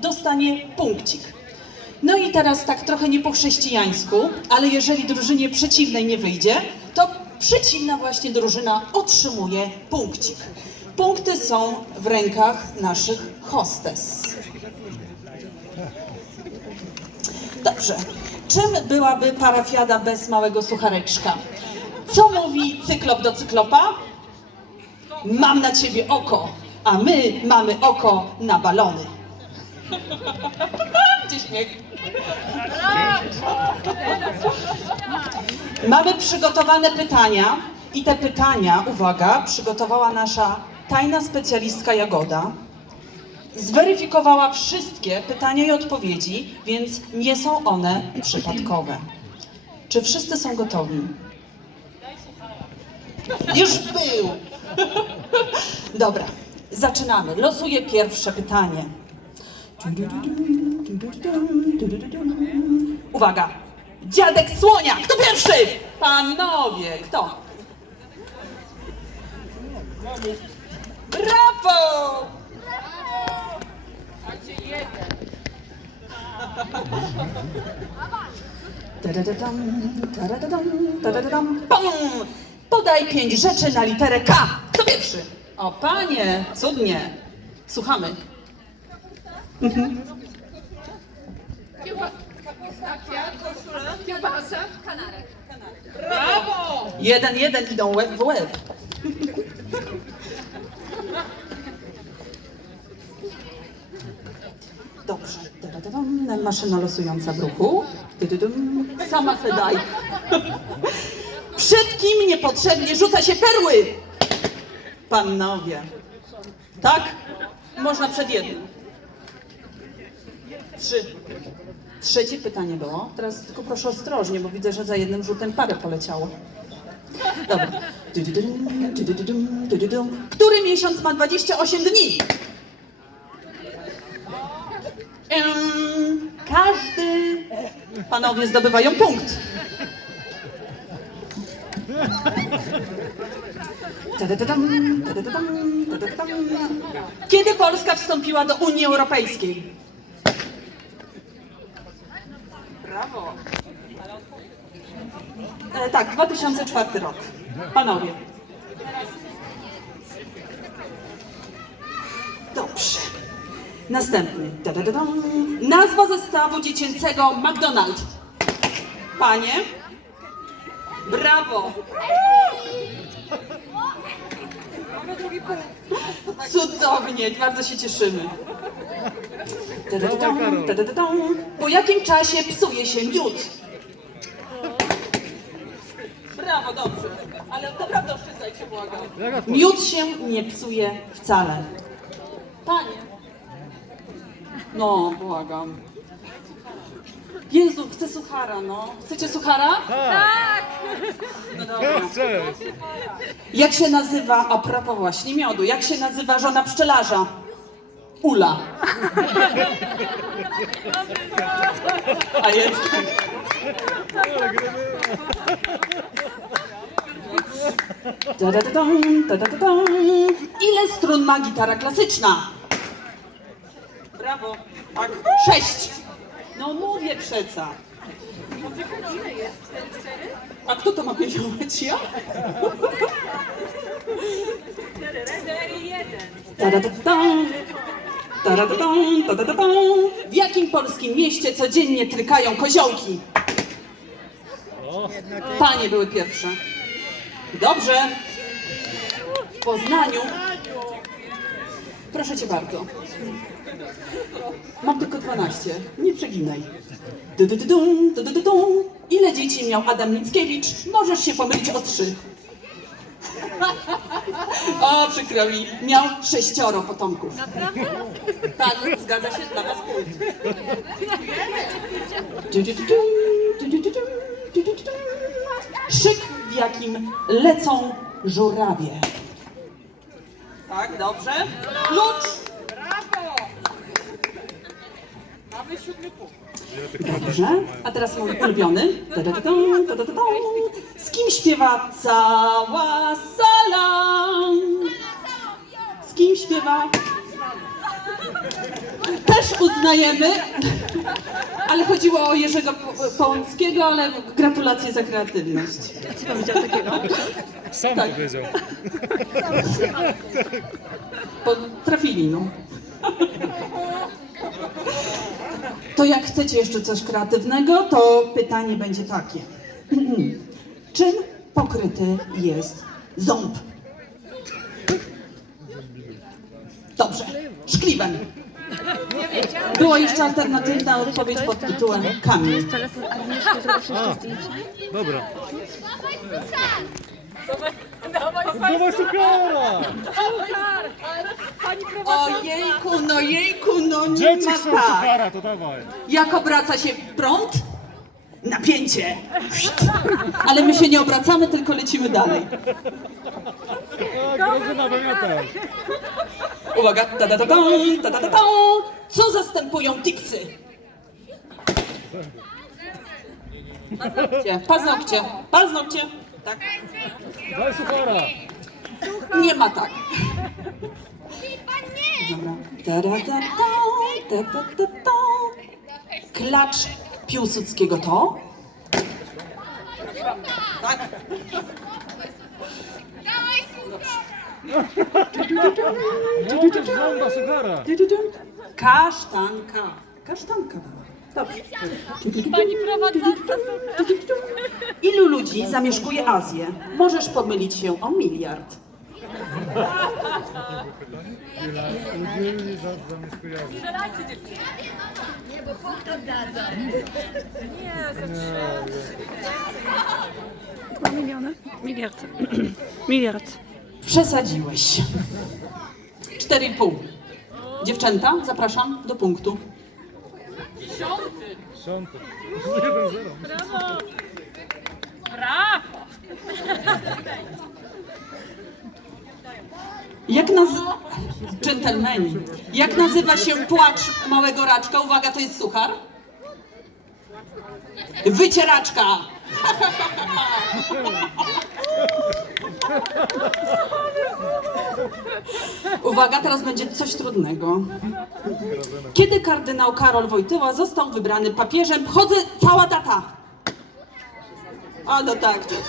dostanie punkcik. No i teraz tak trochę nie po chrześcijańsku, ale jeżeli drużynie przeciwnej nie wyjdzie, to przeciwna właśnie drużyna otrzymuje punkcik. Punkty są w rękach naszych hostes. Dobrze. Czym byłaby parafiada bez małego suchareczka? Co mówi cyklop do cyklopa? Mam na ciebie oko, a my mamy oko na balony. Gdzie śmiech? Mamy przygotowane pytania i te pytania, uwaga, przygotowała nasza tajna specjalistka Jagoda. Zweryfikowała wszystkie pytania i odpowiedzi, więc nie są one przypadkowe. Czy wszyscy są gotowi? Już był! Dobra, zaczynamy. Losuję pierwsze pytanie. Uwaga! Dziadek słonia! Kto pierwszy? Panowie, kto? Brawo! Pam! Podaj pięć rzeczy na literę K. Kto pierwszy? O, panie, cudnie. Słuchamy. Kiełbasa. Kanarek. Jeden, jeden idą łeb w łeb. Dobrze. Tadadadam. Maszyna losująca w ruchu. Sama se daj. Przed kim niepotrzebnie rzuca się perły? Panowie. Tak? Można przed jednym. Trzy. Trzecie pytanie było. Teraz tylko proszę ostrożnie, bo widzę, że za jednym rzutem parę poleciało. Dobra. Który miesiąc ma 28 dni? Em, każdy. Panowie zdobywają punkt. Kiedy Polska wstąpiła do Unii Europejskiej? Brawo. E, tak, 2004 rok. Panowie. Dobrze. Następny. Da-da-da-dam. Nazwa zestawu dziecięcego McDonald's. Panie. Brawo. Cudownie, bardzo się cieszymy. Po jakim czasie psuje się miód? Brawo, dobrze. Ale naprawdę oszczędzajcie, błagam. Miód się nie psuje wcale. Panie. No, błagam. Jezu, chcę suchara, no. Chcecie suchara? Tak. No dobra. Jak się nazywa, a propos właśnie miodu, jak się nazywa żona pszczelarza? Ula. A jeszcze. Da-da-da-dum, da-da-da-dum. Ile strun ma gitara klasyczna? Brawo. Tak. Sześć. No mówię przeca. A kto to ma pilnować? Ja? Ta-da-da-dam. W jakim polskim mieście codziennie trykają koziołki? Panie były pierwsze. Dobrze. W Poznaniu. Proszę cię bardzo. Mam tylko 12. Nie przeginaj. Ile dzieci miał Adam Mickiewicz? Możesz się pomylić o trzy. O, przykro mi. Miał sześcioro potomków. Tak, zgadza się dla was punkt. Du-du-du-dum. Szyk, w jakim lecą żurawie. Tak, dobrze. Klucz. Dobrze. A teraz mój ulubiony. Z kim śpiewa cała sala? Z kim śpiewa? Też uznajemy, ale chodziło o Jerzego Po- Połąckiego, ale gratulacje za kreatywność. Sam Tak. powiedział. Bo trafili, no. To jak chcecie jeszcze coś kreatywnego, to pytanie będzie takie. Czym pokryty jest ząb? Dobrze, szkliwem. Była jeszcze alternatywna odpowiedź pod tytułem kamień. Dobra. Dawaj sukara! Ojejku, no jejku, no nie Dzieci ma chcą tak. sukara, to dawaj. Jak obraca się prąd? Napięcie. Ale my się nie obracamy, tylko lecimy dalej. Pamiętaj. Uwaga, ta ta ta ta ta ta ta ta Co zastępują tipsy? Paznokcie, paznokcie, paznokcie. Tak. Daj sukara. Nie ma tak. Dobra. Ta, ta, ta, ta, ta, ta, ta. Klacz Piłsudskiego to? Tak. Żąda sukara. Kasztanka. Kasztanka. Dobrze. Pani prowadząca Ilu ludzi zamieszkuje Azję? Możesz pomylić się o miliard. Udzielni za zamieszkujący. Strzelajcie dziewczyny. Dwa miliony? Miliard. Miliard. Przesadziłeś. 4,5. Dziewczęta, zapraszam do punktu. Szanty. 1-0. Brawo. Brawo. Jak naz... Dżentelmeni. Jak nazywa się płacz małego raczka? Uwaga, to jest suchar. Wycieraczka. Uwaga, teraz będzie coś trudnego. Kiedy kardynał Karol Wojtyła został wybrany papieżem? Wchodzę, cała data. A no tak. Trudne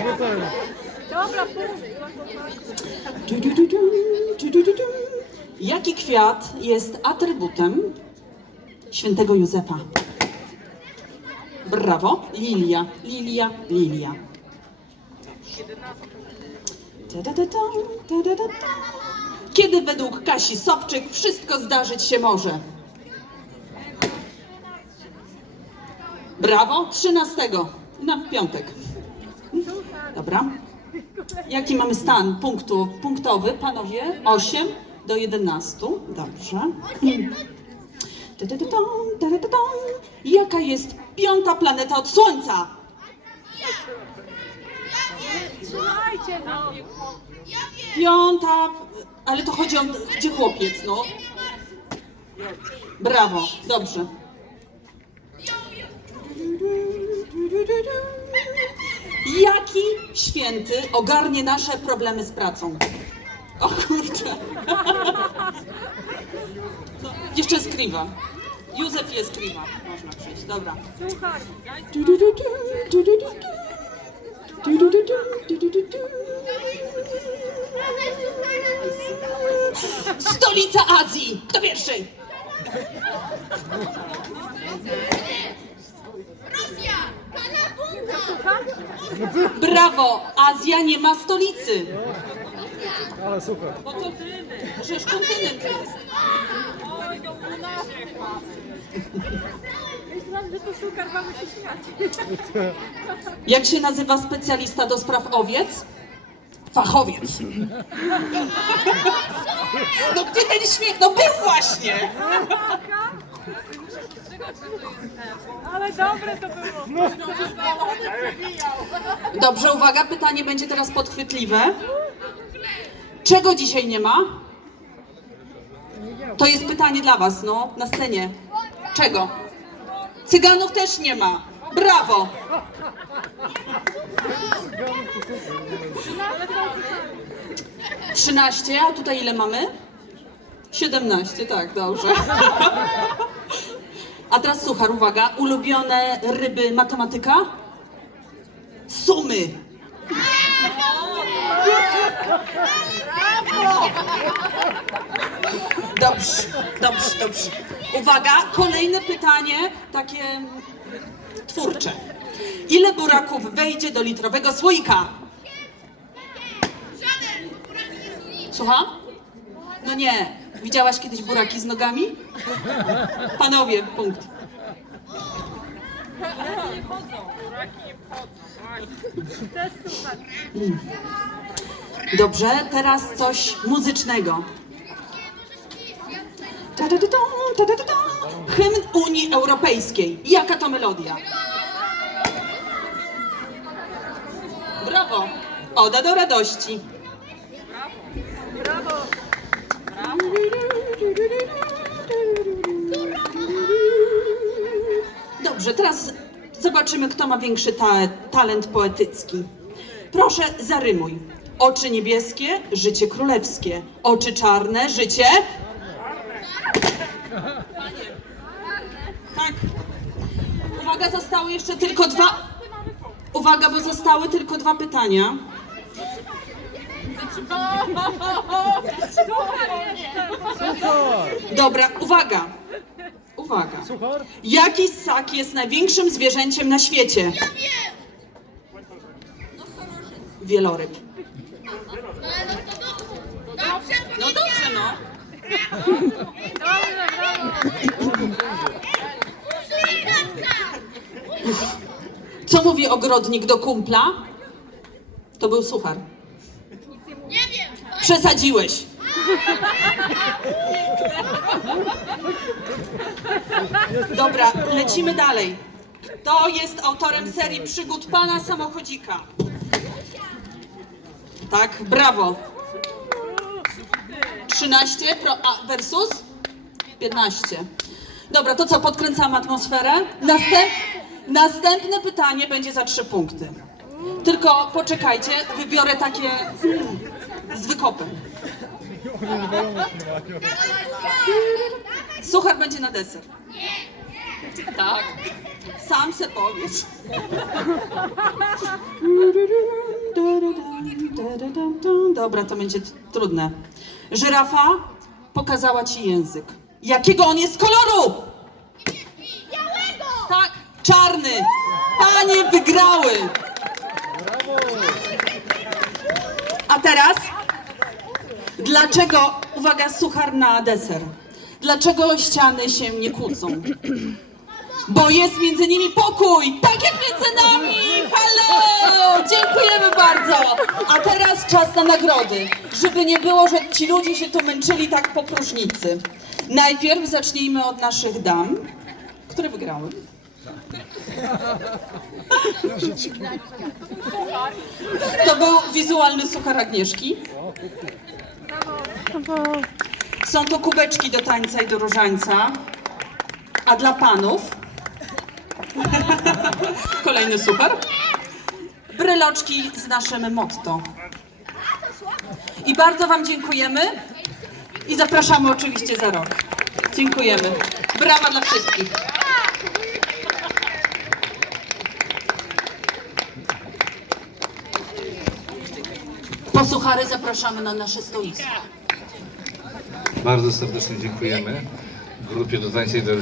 pytanie. Dobra. Jaki kwiat jest atrybutem świętego Józefa? Brawo. Lilia, lilia, lilia. Kiedy według Kasi Sobczyk wszystko zdarzyć się może? Brawo. 13. Na piątek. Dobra. Jaki mamy stan punktu, punktowy, panowie? 8 do 11. Dobrze. Jaka jest piąta planeta od Słońca? Trzymajcie no. Piąta, ale to chodzi o gdzie chłopiec, no. Brawo, dobrze. Jaki święty ogarnie nasze problemy z pracą? O kurczę. No, jeszcze skrywa. Józef jest skriwa. Można przyjść, dobra. Stolica Azji! Kto pierwszy? Rosja! Kanabunka! Brawo! Azja nie ma stolicy. Ale super. Bo to przecież kontynent jest. Oj, do 12 Myślałam, że to szukar, mamy się śmiać. Jak się nazywa specjalista do spraw owiec? Fachowiec. No gdzie ten śmiech? No był właśnie! Ale dobre to było. Dobrze, uwaga, pytanie będzie teraz podchwytliwe. Czego dzisiaj nie ma? To jest pytanie dla was, no, na scenie. Czego? Cyganów też nie ma. Brawo! Trzynaście, a tutaj ile mamy? 17, tak, dobrze. A teraz suchar, uwaga. Ulubione ryby matematyka? Sumy. Dobrze, dobrze, dobrze. Uwaga, kolejne pytanie, takie twórcze. Ile buraków wejdzie do litrowego słoika? Słucham? No nie. Widziałaś kiedyś buraki z nogami? Panowie, punkt. Mm. Dobrze, teraz coś muzycznego. Ta-da-da-dum. Hymn Unii Europejskiej. Jaka to melodia? Brawo. Oda do radości. Dobrze, teraz zobaczymy, kto ma większy ta talent poetycki. Proszę, zarymuj. Oczy niebieskie, życie królewskie. Oczy czarne, życie... Panie. Tak. Uwaga, zostały jeszcze tylko dwa... Uwaga, bo zostały tylko dwa pytania. Dobra, uwaga. Uwaga. Suchar? Jaki ssak jest największym zwierzęciem na świecie? Wieloryb. Dobrze, No dobrze, no. Dobrze, brawo. Suligatka! Co mówi ogrodnik do kumpla? To był suchar. Nie wiem. Przesadziłeś. Dobra, lecimy dalej. To jest autorem serii przygód pana samochodzika. Tak, brawo. 13 pro, a versus 15. Dobra, to co, podkręcamy atmosferę? Następ, następne pytanie będzie za 3 punkty. Tylko poczekajcie, wybiorę takie z wykopem. Suchar będzie na deser. Tak. Sam se powiedz. Dobra, to będzie trudne. Żyrafa pokazała ci język. Jakiego on jest koloru? Białego! Tak, czarny. Panie wygrały. A teraz? Dlaczego, uwaga, suchar na deser. Dlaczego ściany się nie kłócą? Bo jest między nimi pokój, tak jak między nami! Halo! Dziękujemy bardzo! A teraz czas na nagrody, żeby nie było, że ci ludzie się tu męczyli tak po próżnicy. Najpierw zacznijmy od naszych dam, które wygrały. To był wizualny suchar Agnieszki. Są to kubeczki do tańca i do różańca. A dla panów kolejny suchar. Bryloczki z naszym motto. I bardzo Wam dziękujemy i zapraszamy oczywiście za rok. Dziękujemy. Brawa dla wszystkich. Po suchary zapraszamy na nasze stoisko. Bardzo serdecznie dziękujemy grupie do tańca i do